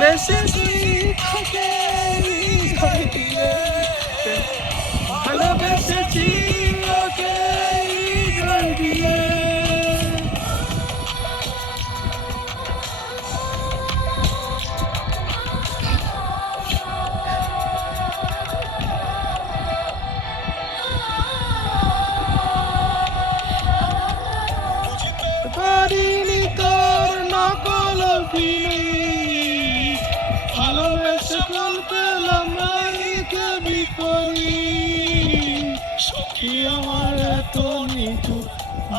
বেসেছি তোকে হৃদয় দিয়ে, ভালোবেসেছি ওকে হৃদয় দিয়ে। পারিনি তোর নকল অভিনয়, ভালোবেসে ফল পেলাম নায়িকা বিপরীত। সখী আমার এত নিচু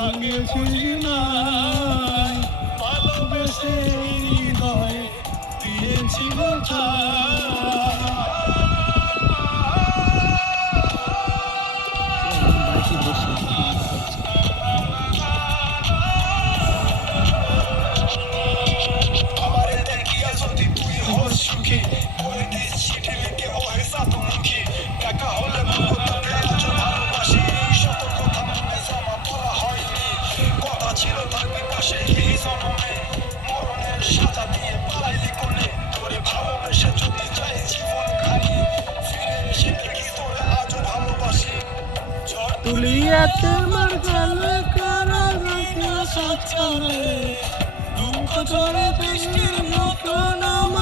আগে ছিলি নাই, ভালোবেসে হৃদয়ে দিয়েছিল আমারে দেখিয়া যদি তুই হস সুখী, করে দিস চিঠি লিখে ওহে সাতমুখী। একা হলে ভাবো তোকে আজ ভালোবাসি, শত কথা মনে জমা পড়া হয়নি। কথা ছিল থাকবি পাশে এই জনমে, মরণের সাজা দিয়ে পালাইলি কোলে। তোরে ভালোবেসে যদি যাই জীবন খালি, ফিরে এসে দেখি তোরে আজও ভালোবাসি। তুলিয়া তোমার গালে কারা রাখিয়া সাছারে, দুঃখ ঝরে বৃষ্টির মতো নাম